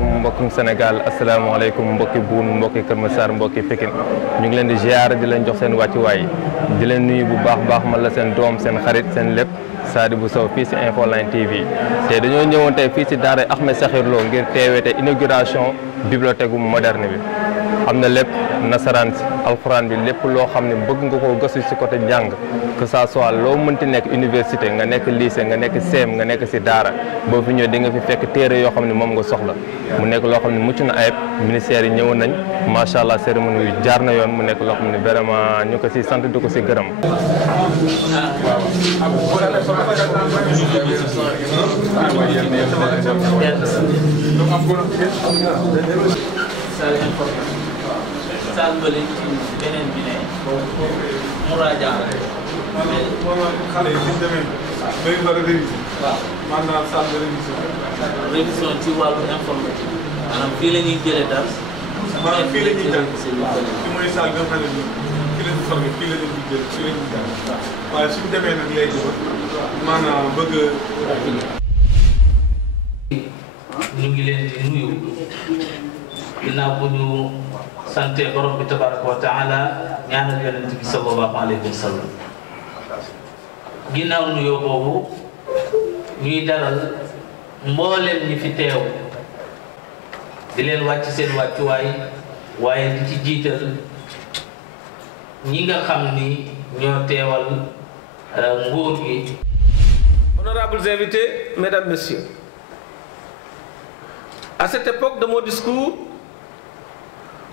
asalaamaaleykum mbokkum Sénégal asalaamaaleykum mbokki Buun mbokki Kër Massar mbokki Pikine ñu ngi leen di ziar di leen jox seen wàccuwaay di leen nuyu bu baax man la seen doom seen xarit seen lépp Sadibou Sow fii si Info Line TV te dañoo ñëwoon tey fii si daara Ahmed Sakhir Lo ngir teewete inauguration bibliothèque moderne bi am na lépp nasaraan si alxuraan bi lépp loo xam ne bëgg nga koo gëstu si côté njàng que ça soit loo mënti nekk université nga nekk lycée nga nekk CEM nga nekk si daara boo fi ñëw di nga fi fekk téere yoo xam ne moom nga soxla mu nekk loo xam ne mucc na ayib ministère yi ñëwoon nañ macha allah cérémonie yu jaar na yoon mu nekk loo xam ne vraiment ñu ko si sant di ko si gërëm. saal bële ci beneen bi ne muraaja xale yi ci demee bay war a réviser waaw maanaam saal de révision ci wàllu informatique maanaam fii la ñuy jëlee dal maanaam fii la ñuy jàng ci mooy saal nga xam ne fii la ñu formé fii la ñu jël fii la ñuy jàng waaye suñu demee nag léegi maanaam bëgg ñu ngi leen di nuyu ginnaaw bu ñu sante borom bi tabaraka wa taala ñaanal yonent bi sallallahu alayhi wa sallam ginnaaw nuyoo boobu ñuy dalal mbooleem ñi fi teew di leen wàcc seen wàccuwaay waaye di ci jiital ñi nga xam ni ñoo teewal nguur gi. Honorables invités, mesdames, messieurs, à cette époque de mon discours,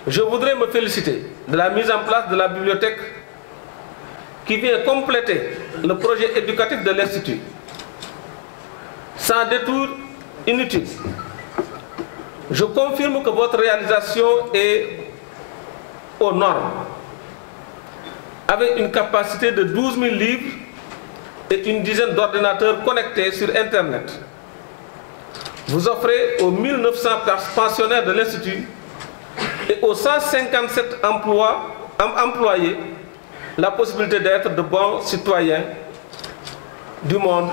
je voudrais me féliciter de la mise en place de la bibliothèque qui vient compléter le projet éducatif de l'Institut. Sans détour inutile, je confirme que votre réalisation est aux normes, avec une capacité de 12 000 livres et une dizaine d'ordinateurs connectés sur Internet. Vous offrez aux 1900 pensionnaires de l'Institut et aux 157 employés la possibilité d'être de bons citoyens du monde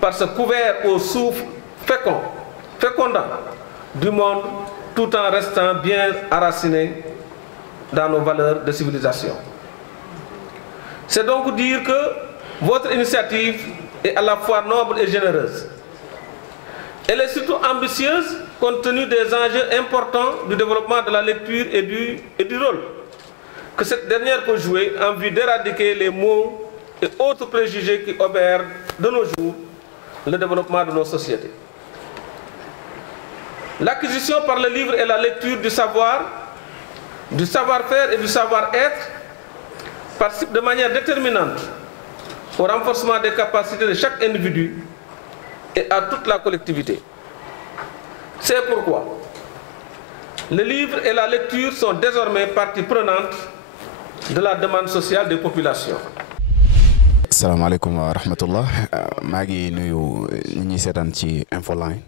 par ce couvert au souffle fécondant du monde tout en restant bien enraciné dans nos valeurs de civilisation. C'est donc dire que votre initiative est à la fois noble et généreuse. Elle est surtout ambitieuse compte tenu des enjeux importants du développement de la lecture et du rôle que cette dernière peut jouer en vue d'éradiquer les maux et autres préjugés qui obèrent de nos jours le développement de nos sociétés. L'acquisition par le livre et la lecture du savoir, du savoir-faire et du savoir-être participe de manière déterminante au renforcement des capacités de chaque individu et à toute la collectivité. C'est pourquoi le livre et la lecture sont désormais partie prenante de la demande sociale des populations. Asalaamaaleykum wa rahmatullah maa ngi nuyu ñi ñuy seetaan ci Info Line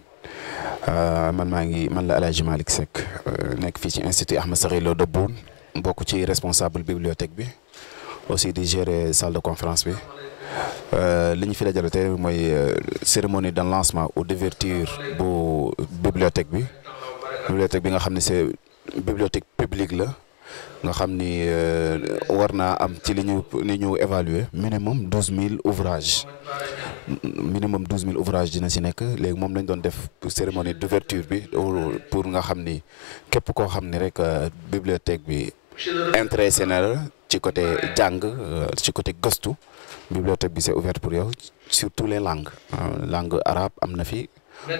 man la El Hadji Malick Seck nekk fii ci Institut Ahmed Sakhir Lo de Boune bokk ci responsable bibliothèque bi aussi di gérer salle de conférence bi li ñu fi dajale tey mooy cérémonie de lancement ou d'ouverture bu bibliothèque bi nga xam ne c'est bibliothèque publique la nga xam ni war naa am ci li ñu évaluer minimum 12 000 ouvrages dina si nekk léegi moom lañ doon def cérémonie d'ouverture bi pour nga xam ni képp koo xam ni rek bibliothèque bi intéressé na la ci côté jàng ci côté gëstu bibliothèque bi c'est ouverte pour yow sur toutes les langues langue arabe am na fi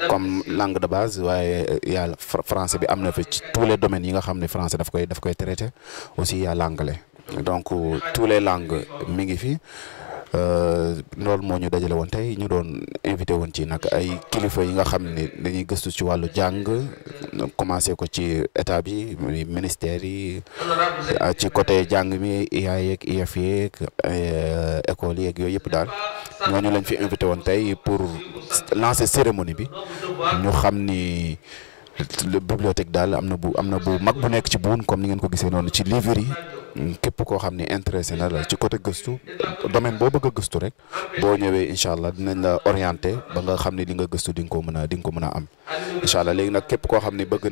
comme langue de base waaye y'a français bi am na fi ci tous les domaines yi nga xam ne français daf koy traiter aussi y'a l'anglais donc tous les langues mi ngi fi loolu moo ñu dajale woon tey ñu doon invité woon ci nag ay kilifa yi nga xam ne dañuy gëstu ci wàllu jàng commencé ko ci état bi ministère yi ci côté jàng mi IA yeeg IEF yeeg école yeeg yooyu yëpp daal ñooñu lañ fi invité woon tey pour lancer cérémonie bi ñu xam ni bibliothèque daal am na bu mag bu nekk ci Boune comme ni ngeen ko gisee noonu ci livre yi képp koo xam ne intéressé na la ci côté gëstu domaine boo bëgg a gëstu rek boo ñëwee incha allah dinañ la orienté ba nga xam ne li nga gëstu di nga ko mën a am incha allah. léegi nag képp koo xam ne bëgg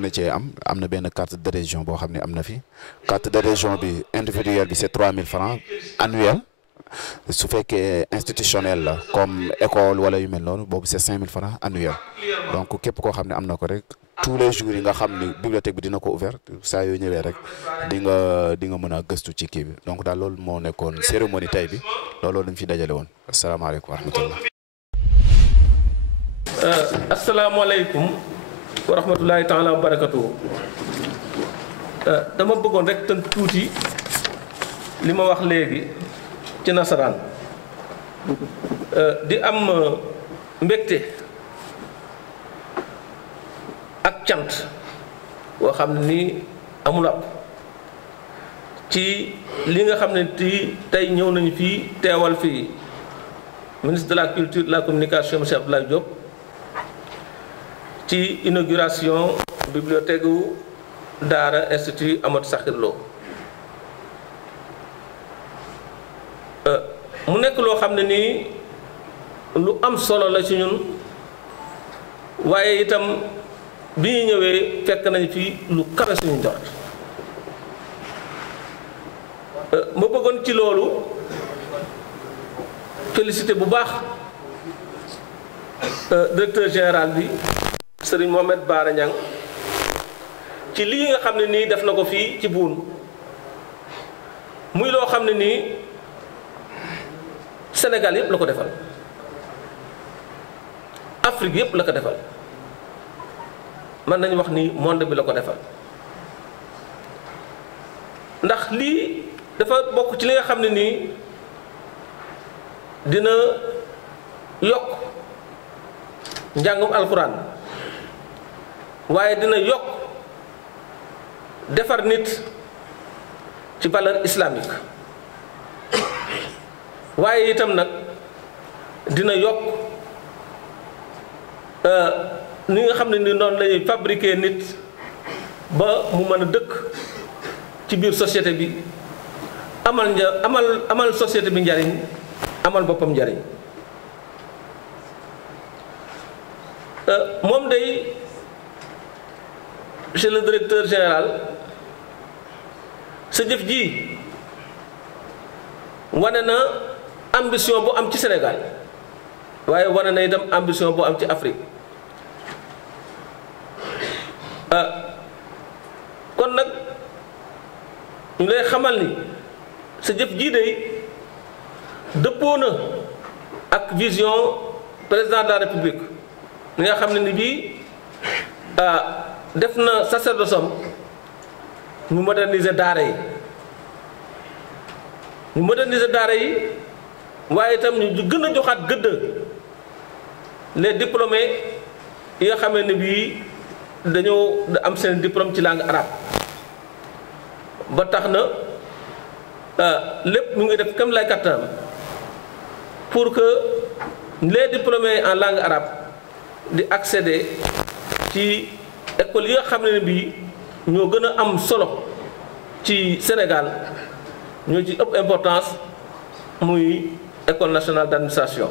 na cee am na benn carte d'adhésion boo xam ne am na fi. carte d'adhésion bi individuelle bi c'est 3000 francs annuel. su fekkee institutionnel la comme école wala yu mel noonu boobu c'est 5000 francs annuel. donc képp koo xam ne am na ko rek tous les jours yi nga xam ni bibliothèque bi dina ko ouvert saa yoo ñëwee rek di nga mën a gëstu ci kii bi donc daal loolu moo nekkoon cérémonie tey bi loolu lañ fi dajale woon asalaamaaleykum wa rahmatullah. asalaamaaleykum wa rahmatullahi taala wa barakatuhu. dama bëggoon rek tënk tuuti li ma wax léegi ci nasaraan di am mbégte ak cant boo xam ne nii amul ab ci li nga xam ne tey ñëw nañu fii teewal fii ministre de la culture de la communication monsieur Abdoulaye Diop ci inauguration bibliothèque u Daara Institut Amadou Sakhir Lo mu nekk loo xam ne nii lu am solo la ci ñun waaye itam bi ñu ñëwee fekk nañ fi lu kawe suñu njort ma bëggoon ci loolu félicité bu baax directeur général bi Serigne Mohamed Bara Niang ci lii nga xam ne nii def na ko fii ci Boune muy loo xam ne nii Sénégal yëpp la ko defal Afrique yëpp la ko defal mën nañu wax ni monde bi la ko defal ndax lii dafa bokk ci li nga xam ne nii dina yokk njàngum alxuraan waaye dina yokk defar nit ci valeur islamique waaye itam nag dina yokk ni nga xam ne ni noonu lañuy fabriquer nit ba mu mën a dëkk ci biir société bi amal société bi njariñ amal boppam njariñ moom day monsieur le directeur général sa jëf ji wane na ambition bu am ci Sénégal waaye wane na itam ambition bu am ci Afrique kon nag ñu lay xamal ni sa jëf jii de dëppoo na ak vision président de la République li nga xam ne ni bii def na sacerdoce am ñu moderniser daara yi waaye itam ñu gën a joxaat gëdd les diplômés yi nga xam ne bii dañoo am seen diplôme ci langue arabe ba tax na lépp mu ngi def comme lay kattanam pour que les diplômés en langue arabe di accéder ci école yi nga xam ne bii ñoo gën a am solo ci Sénégal ñoo ci ëpp importance muy école nationale d'administration.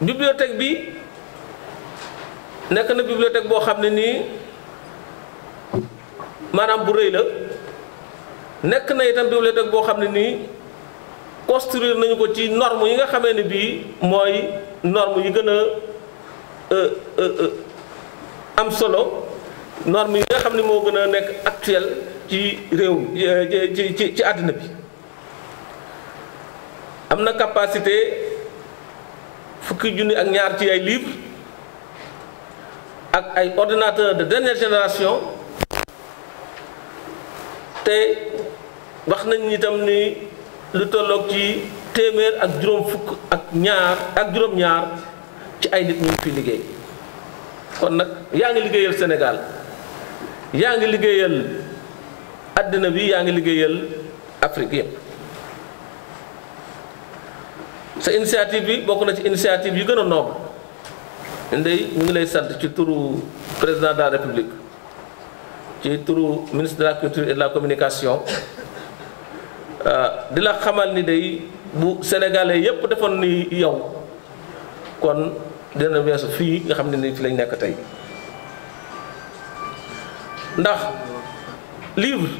bibliothèque bi nekk na bibliothèque boo xam ne nii maanaam bu rëy la nekk na itam bibliothèque boo xam ne nii construire nañu ko ci norme yi nga xamee ne bii mooy norme yi gën a am solo norme yi nga xam ne moo gën a nekk actuel ci réew ci àddina bi am na capacité fukki junni ak ñaar ci ay livres ak ay ordinateurs de dernière génération te wax nañ itam ni lu tolloog ci téeméer ak juróom-ñaar ci ay nit ñu fi liggéey kon nag yaa ngi liggéeyal Sénégal yaa ngi liggéeyal àddina bi yaa ngi liggéeyal Afrique yëpp. sa initiative bi bokk na ci initiative yu gën a noble ndey ñu ngi lay sant ci turu président de la République ci turu ministre de la culture et de la communication di la xamal ni day bu sénégalais yépp defoon ni yow kon dina weesu fii nga xam ne ni fi lañ nekk tey ndax livre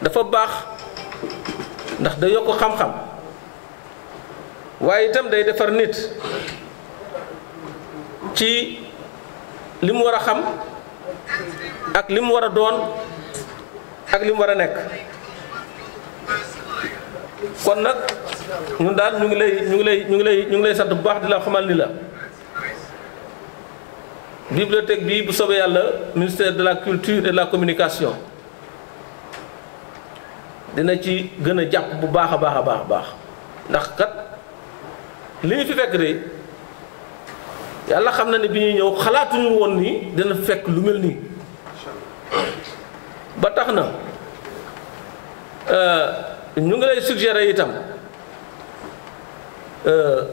dafa baax ndax day yokk xam-xam waaye itam day defar nit ci li mu war a xam ak li mu war a doon ak li mu war a nekk kon nag ñun daal ñu ngi lay sant bu baax di la xamal ni la bibliothèque bi bu soobee yàlla ministère de la culture et de la communication dina ci gën a jàpp bu baax a baax a baax a baax ndax kat li ñu fi fekk de yàlla xam na ne bi ñuy ñëw xalaatuñu woon ni dina fekk lu mel nii ba tax na ñu ngi lay suggérer itam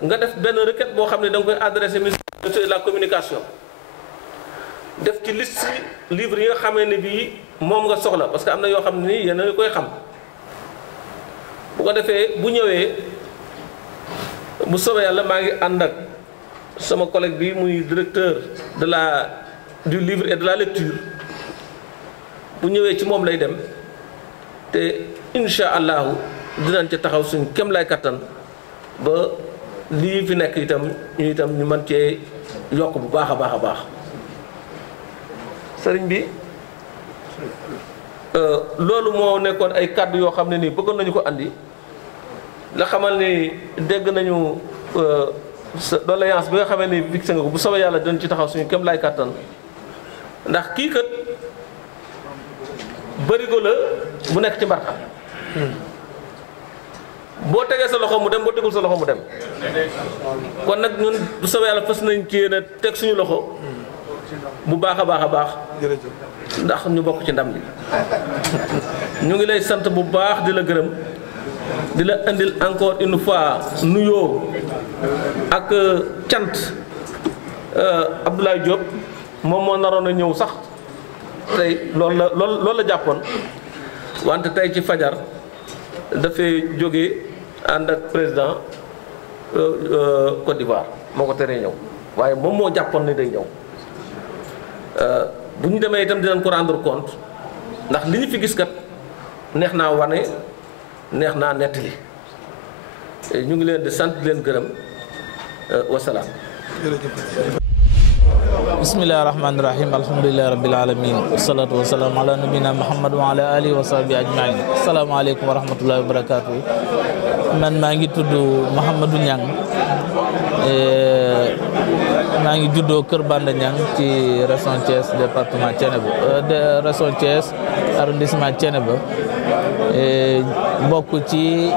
nga def benn requête boo xam ne da nga koy adressé ministère de la communication def ci liste livre yi nga xamee ne bii moom nga soxla parce que am na yoo xam ne nii yéen a ngi koy xam bu ko defee bu ñëwee bu soobee yàlla maa ngi ànd ak sama collègue bi muy directeur du livre et de la lecture bu ñëwee ci moom lay dem te incha allahu dinañ ci taxaw suñ kem lay kattan ba lii fi nekk itam ñu mën cee yokk bu baax a baax a baax sëriñ bi loolu moo nekkoon ay kàddu yoo xam ne nii bëggoon nañu ko andi la xamal ni dégg nañu sa doléance bi nga xamee ni fixé nga ko bu soobee yàlla dinañ ci taxaw suñu kem lay kattan ndax kii kat bërigo la bu nekk ci mbarka boo tegee sa loxo mu dem boo tegul sa loxo mu dem kon nag ñun bu soobee yàlla fas nañ ci yéen a teg suñu loxo bu baax a baax a baax ndax ñu bokk ci ndam li ñu ngi lay sant bu baax di la gërëm di la indil encore une fois nuyoo ak cant Abdoulaye Diop moom moo naroon a ñëw sax tey loolu la jàppoon wante tey ci fajar dafay jóge ànd ak président Côte d'Ivoire moo ko teree ñëw waaye moom moo jàppoon ni day ñëw bu ñu demee itam dinañ ko rendre compte ndax li ñu fi gis kat neex naa wane neex naa nettali ñu ngi leen di sant di leen gërëm wasalaam. bismillahi rahmaani rahim alhamdulillahi rabbil alamin wasalaatu wasalaam ala nabina muhammad wa ala alihi wa sahbihi ajmain asalaamaaleykum wa rahmatullahi wa barakatuh man maa ngi tudd Mouhamadou Niang maa ngi juddoo Kër Banda Niang ci région Thiès département Thiénaba région Thiès arrondissement Thiénaba bokk ci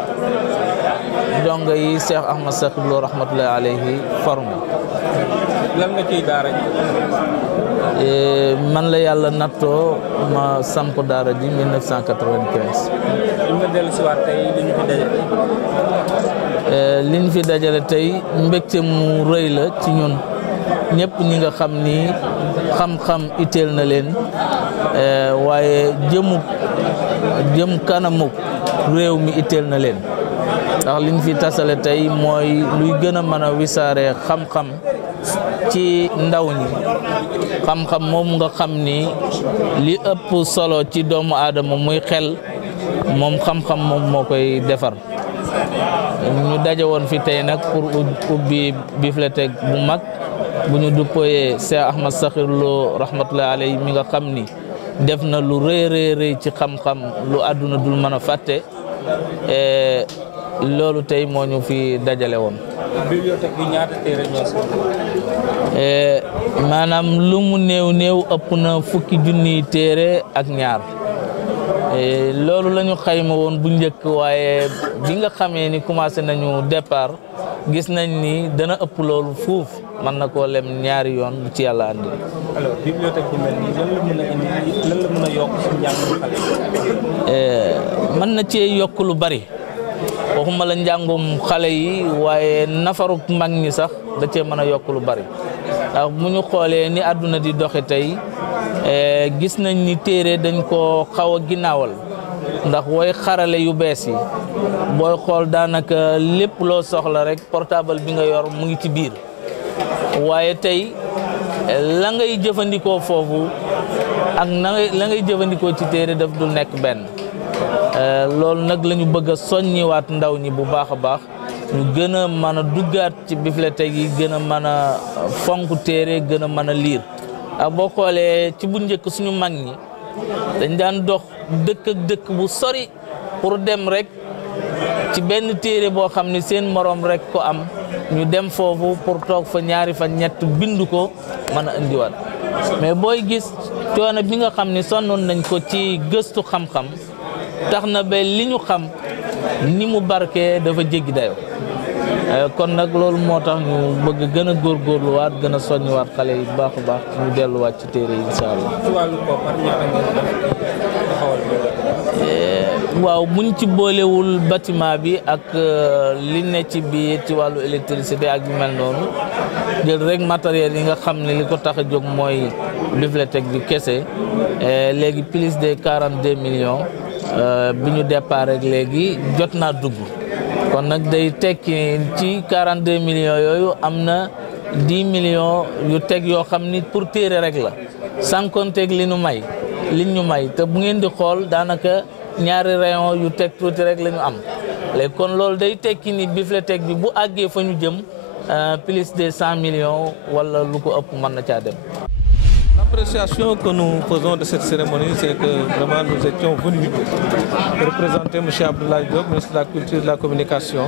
donga yi Cheikh Ahmad Sakhir Lo rahmatullahi alayhi formé. lan nga ciy daara ji. man la yàlla nattoo ma samp daara ji 1995. li nga dellusiwaat tey li ñu fi dajale. li ñu fi dajale tey mbégte mu rëy la ci ñun ñëpp ñi nga xam ni xam-xam itteel na leen waaye jëm kanamuk réew mi itteel na leen ndax li ñu fi tasale tey mooy luy gën a mën a wisaare xam-xam ci ndaw ñi xam-xam moom nga xam ni li ëpp solo ci doomu aadama muy xel moom xam-xam moom moo koy defar ñu daje woon fi tey nag pour ubbi bibliothèque bu mag bu ñu duppooyee Cheikh Ahmad Sakhir Lo rahmatullahi alayhi mi nga xam ni def na lu rëy ci xam-xam lu àdduna dul mën a fàtte loolu tey moo ñu fi dajale woon. bibliothèque bi ñaata téere ñoo si. maanaam lu mu néew ëpp na fukki junniy téere ak ñaar loolu la ñu xayma woon bu njëkk waaye bi nga xamee ni commencé nañu départ gis nañ ni dana ëpp loolu fuuf mën na koo lem ñaari yoon bu ci yàlla andi. alors bibliothèque bu mel nii lan la mën a indi lan la mën a yokk si njàngum xale. mën na cee yokk lu bari waxuma la njàngum xale yi waaye nafaruk mag ñi sax da cee mën a yokk lu bari ndax bu ñu xoolee ni àdduna di doxe tey gis nañ ni téere dañ ko xaw a ginnaawal ndax wooy xarale yu bees yi booy xool daanaka lépp loo soxla rek portable bi nga yor mu ngi ci biir waaye tey la ngay jëfandikoo foofu ak la ngay jëfandikoo ci téere daf dul nekk benn loolu nag la ñu bëgg a soññiwaat ndaw ñi bu baax a baax ñu gën a mën a duggaat ci bibliothèque yi gën a mën a fonk téere gën a mën a liir ak boo xoolee ci bu njëkk suñu mag ñi dañ daan dox dëkk ak dëkk bu sori pour dem rek ci benn téere boo xam ne seen morom rek ko am ñu dem foofu pour toog fa ñaari fan ñett bindu ko mën a indiwaat mais booy gis coono bi nga xam ne sonnoon nañ ko ci gëstu xam-xam tax na ba li ñu xam ni mu barkee dafa jéggi dayo kon nag loolu moo tax ñu bëgg gën a góorgóorluwaat gën a soññiwaat xale yi baax a baax ñu delluwaat ci téere yi incha allah. ci wàllu koppar ñaata ngeen def taxawal waaw buñ ci boolewul bâtiment bi ak li ne ci biir ci wàllu électricité ak yu mel noonu jël rek matériel yi nga xam ne li ko tax a jóg mooy bibliothèque bi kese léegi plus de 42 millions bi ñu départ rek léegi jot naa dugg kon nag day tekki ci 42 millions yooyu am na 10 millions yu teg yoo xam ni pour téere rek la sans compter li ñu may te bu ngeen di xool daanaka ñaari rayon yu teg tuuti rek la ñu am léegi kon loolu day tekki ni bibliothèque bi bu àggee fa ñu jëm plus de 100 millions wala lu ko ëpp mën na caa dem. L'appréciation que nous faisons de cette cérémonie, c'est que vraiment nous étions venus représenter M. Abdoulaye Diop, ministre de la Culture et de la Communication,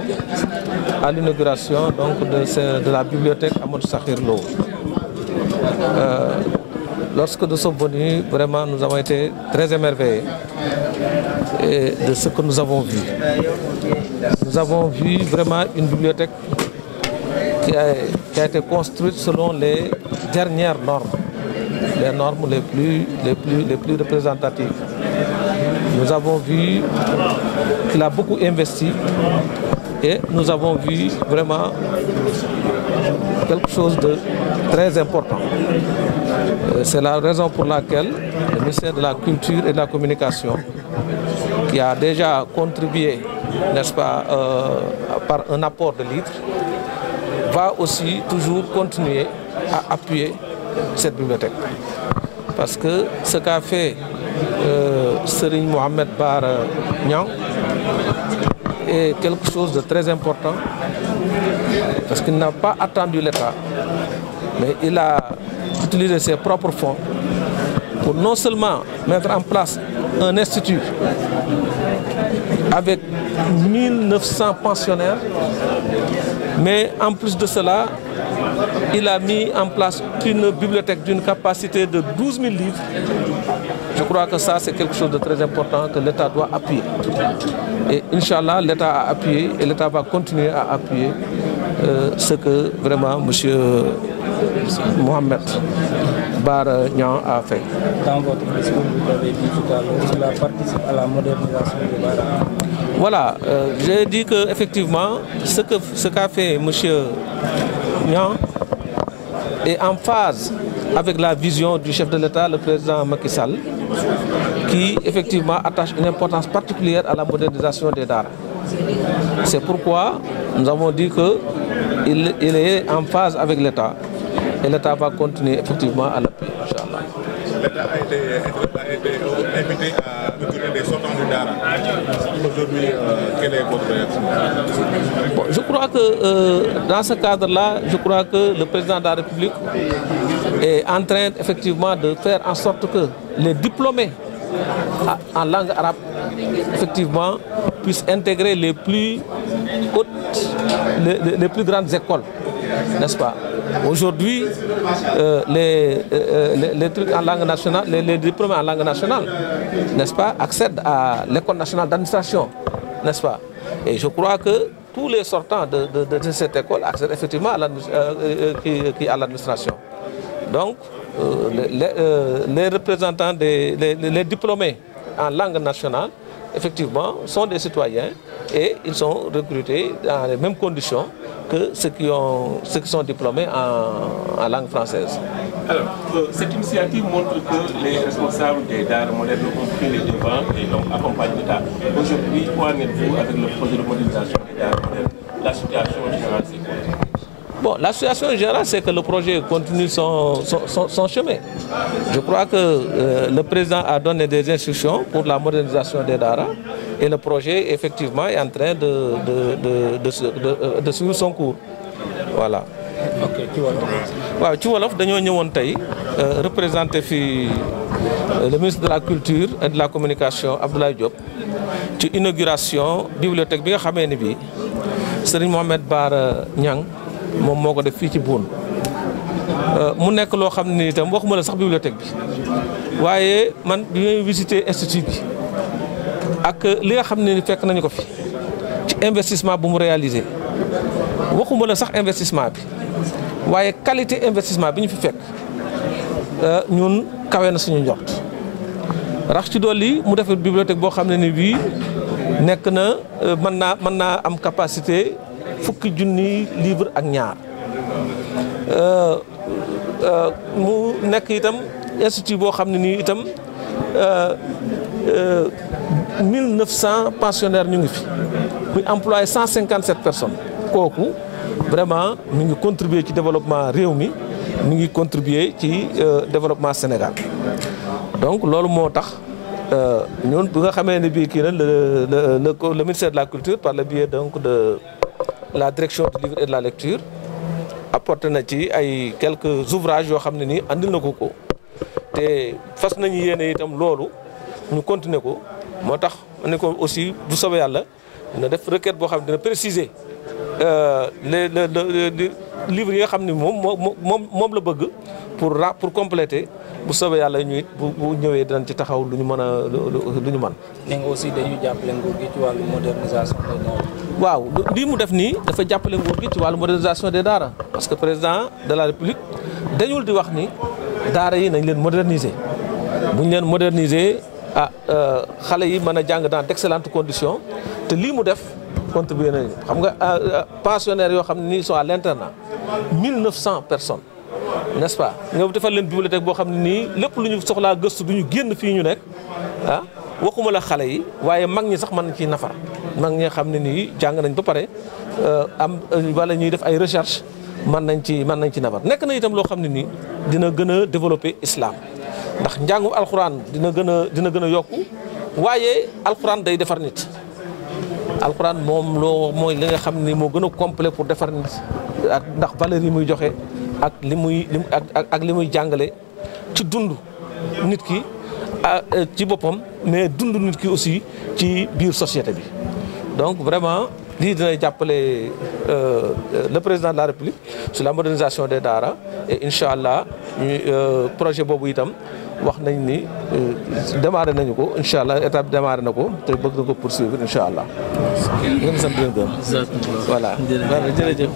à l'inauguration de la bibliothèque Amadou Sakhir Lo. Lorsque nous sommes venus, vraiment nous avons été très émerveillés de ce que nous avons vu. Nous avons vu vraiment une bibliothèque qui a été construite selon les dernières normes. Les normes les plus représentatives. Nous avons vu qu'il a beaucoup investi et nous avons vu vraiment quelque chose de très important. C'est la raison pour laquelle le ministère de la Culture et de la Communication, qui a déjà contribué, n'est-ce pas, par un apport de litres, va aussi toujours continuer à appuyer cette bibliothèque. Parce que ce qu'a fait Serigne Mohamed Bar Niang est quelque chose de très important, parce qu'il n'a pas attendu l'État, mais il a utilisé ses propres fonds pour non seulement mettre en place un institut avec 1900 pensionnaires, mais en plus de cela, il a mis en place une bibliothèque d'une capacité de 12 000 livres. Je crois que ça, c'est quelque chose de très important que l'État doit appuyer. Et Inch'Allah, l'État a appuyé et l'État va continuer à appuyer ce que vraiment M. Mohamed Bar Niang a fait. Dans votre discours, vous avez dit tout à l'heure, cela participe à la modernisation de Bara. Voilà, j'ai dit qu'effectivement, ce qu'a fait M. Niang est en phase avec la vision du chef de l'État, le président Macky Sall, qui effectivement attache une importance particulière à la modernisation des Dara. C'est pourquoi nous avons dit qu'il est en phase avec l'État et l'État va continuer effectivement à l'appuyer, Inch'Allah. L'État a été invité à recruter des sortants du Dara. Aujourd'hui, quelle est votre réaction? Bon, je crois que dans ce cadre-là, je crois que le président de la République est en train effectivement de faire en sorte que les diplômés en langue arabe effectivement puissent intégrer les plus hautes, les plus grandes écoles, n'est-ce pas? Aujourd'hui, les trucs en langue nationale, les diplômés en langue nationale, n'est-ce pas, accèdent à l'école nationale d'administration, n'est-ce pas? Et je crois que tous les sortants de cette école accèdent effectivement à l'administration. Donc, les représentants les diplômés en langue nationale, effectivement, sont des citoyens et ils sont recrutés dans les mêmes conditions que ceux qui sont diplômés en langue française. Alors, cette initiative montre que les responsables des daara modernes ont pris les devants et donc accompagnent l'État. Aujourd'hui, où en êtes-vous avec le projet de modernisation des daara modernes? La situation générale, c'est quoi? Bon, la situation générale, c'est que le projet continue son chemin. Je crois que le président a donné des instructions pour la modernisation des daara et le projet, effectivement, est en train de suivre son cours. Voilà. ok ci wolof. waaw ci wolof dañoo ñëwoon tey représenté fi le ministre de la culture et de la communication Abdoulaye Diop ci inauguration bibliothèque bi nga xamee ni bii Serigne Mohamed Bara Niang moom moo ko def fii ci Boune. mu nekk loo xam ne itam waxuma la sax bibliothèque bi waaye man bi may visité institut bi ak li nga xam ne fekk nañu ko fi ci investissement bu mu réalisé waxuma la sax investissement bi. waaye qualité investissement bi ñu fi fekk ñun kawe na suñu njort rax ci dolli mu def bibliothèque boo xam ne ni bii nekk na mën naa am capacité 10,000 livres ak ñaar mu nekk itam institut boo xam ne nii itam 1900 pensionnaires ñu ngi fi muy employé 157 personnes kooku. Vraiment mi ngi contribuer ci développement réew mi ngi contribuer ci développement Sénégal donc loolu moo tax ñun bi nga xamee ne bii kii na le ministère de la culture par le biais donc de la direction du livre et de la lecture apporté na ci ay quelques ouvrages yoo xam ne nii andil na ko te fas nañu yéene itam loolu ñu continuer ko moo tax ne ko aussi bu soobee yàlla dina def requête boo xam ne dina préciser. Les livres yi nga xam ne moom la bëgg pour compléter bu soobee yàlla ñu it bu ñëwee dinañ ci taxaw lu ñu mën a lu ñu mën. nee nga aussi dañuy jàppale nguur gi ci wàllu modernisation des daara. waaw lii mu def nii dafa jàppale nguur gi ci wàllu modernisation des daara parce que président de la république dañul di wax ni daara yi nañ leen moderniser bu ñu leen moderniser xale yi mën a jàng dans d'excellentes conditions te lii mu def. contribuer nañu xam nga pensionnaires yoo xam ne nii sont à l'internat 1900 personnes n'est-ce pas nga defal leen bibliothèque boo xam ne nii lépp lu ñu soxlaa gëstu du ñu génn fii ñu nekk waxuma la xale yi waaye mag ñi sax mën nañ ciy nafar mag ñi xam ne nii jàng nañ ba pare wala ñuy def ay recherche mën nañ ci nafar nekk na itam loo xam ne nii dina gën a développer islam ndax njàngum alxuraan dina gën a yokku waaye alxuraan day defar nit. alxuraan moom mooy li nga xam ni moo gën a complet pour defar nit ak ndax valeurs yi muy joxe ak li muy jàngale ci dund nit ki ci boppam mais dund nit ki aussi ci biir société bi donc vraiment lii dina jàppale le président de la République sur la modernisation des daara et incha allah projet boobu itam wax nañ ni démarré nañu ko incha allah état bi démarré na ko te bëgg na ko poursuivre incha allah. ngeen sant leen gërëm. voilà jërëjëf.